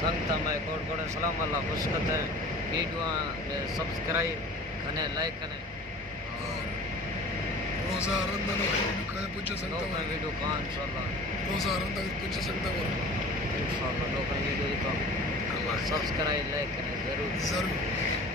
संगता मैं code code सलाम अल्लाह खुश करते हैं वीडियो सब्सक्राइब कने लाइक कने और रोज़ा रमज़ान काय पूछ सकता लोग हूँ वीडियो का इंशाल्लाह रोज़ा रमज़ान पूछ सकता हूँ इंशाल्लाह लोग वीडियो का अल्लाह सब्सक्राइब लाइक कने जरूर जरूर